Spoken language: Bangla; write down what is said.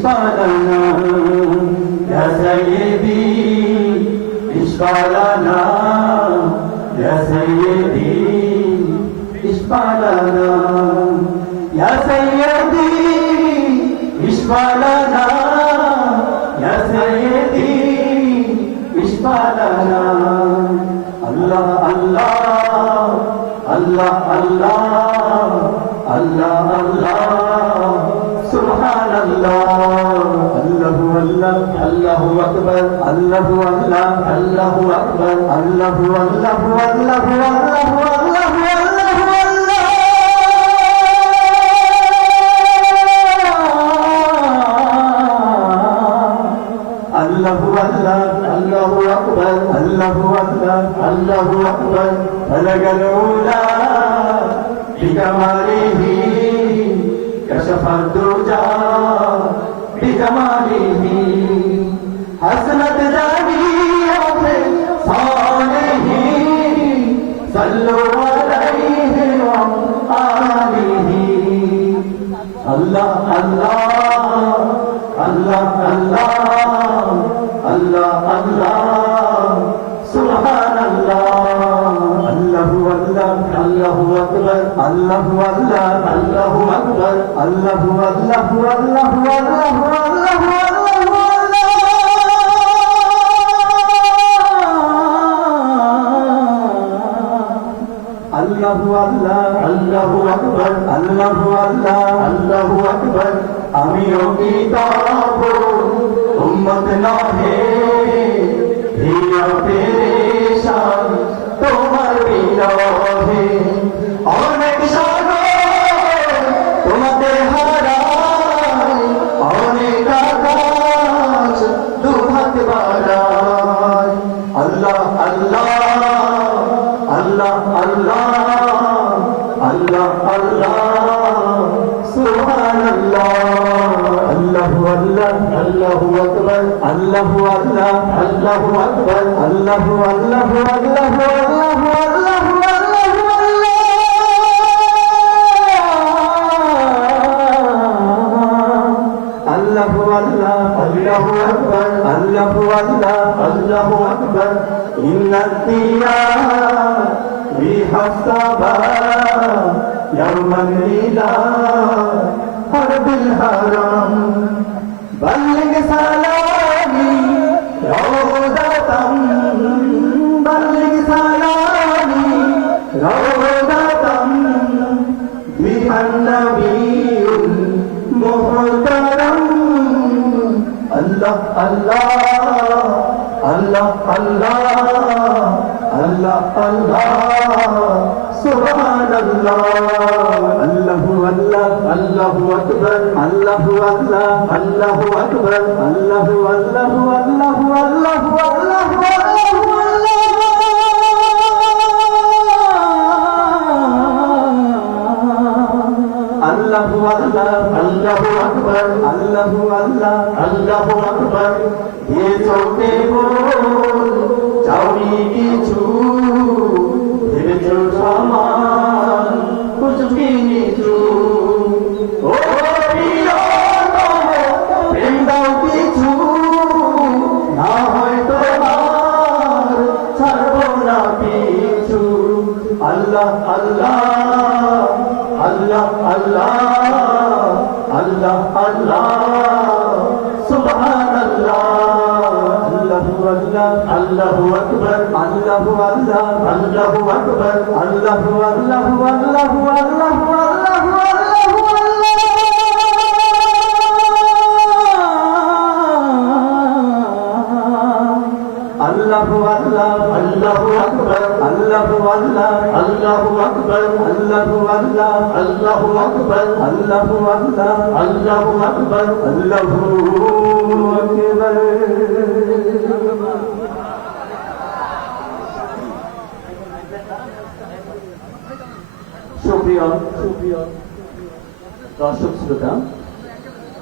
ইস্পালানা ইয়া সাইয়েদি ইস্পালানা ইয়া সাইয়েদি ইস্পালানা ইয়া সাইয়েদি ইস্পালানা আল্লাহু আল্লাহ আল্লাহু আকবার আল্লাহু আল্লাহ আল্লাহু আকবার আল্লাহু আল্লাহু আল্লাহু আল্লাহু আল্লাহু আল্লাহু আল্লাহু আল্লাহ আল্লাহু আকবার আল্লাহু আল্লাহ আল্লাহু আকবার ফলগল উলা বিকমারিহি কশফা দুজা जमाने में हसरत जानी अपने साने ही सल्लो अलैहि व आलिहि अल्लाह अल्लाह अल्लाह अल्लाह আকবার আল্লাহু আল্লাহ আল্লাহু আকবার আল্লাহু আল্লাহু আল্লাহু আল্লাহু আল্লাহু আল্লাহু আল্লাহ আল্লাহু আকবার আল্লাহু আল্লাহ আল্লাহু আকবার আমি অমিতাভ উম্মত নহি الله أكبر الله الله الله الله الله الله الله الله الله الله أكبر الله الله أكبر إن الدنيا بحسبها من लीला हर दिल हराम बल्लिग सलामी रोदतम बल्लिग सलामी रोदतम बिहन्नबील मुहतरम अल्लाह अल्लाह আল্লাহ আল্লাহ আল্লাহ আল্লাহ সুবহান আল্লাহ আল্লাহু আল্লাহ আল্লাহু আকবার, আল্লাহু আল্লাহ, আল্লাহু আকবার, আল্লাহু আল্লাহু আল্লাহু আল্লাহু আল্লাহু আল্লাহু আল্লাহু আল্লাহ, আল্লাহু আকবার, আল্লাহু আল্লাহ, আল্লাহু আকবার। ये চौके আল্লাহ আল্লাহ আল্লাহ আল্লাহ আল্লাহ আল্লাহ। সুবহান আল্লাহ আল্লাহু আকবার, আল্লাহু আল্লাহ আল্লাহু আকবার, আল্লাহু আল্লাহু আল্লাহু আল্লাহু আল্লাহ আল্লাহু আকবার, আল্লাহু আল্লাহ আল্লাহু আকবার, আল্লাহু আল্লাহ আল্লাহু আকবার, আল্লাহু আল্লাহ আল্লাহু আকবার আল্লাহু আকবার। সুপ্রিয় দর্শক শ্রোতা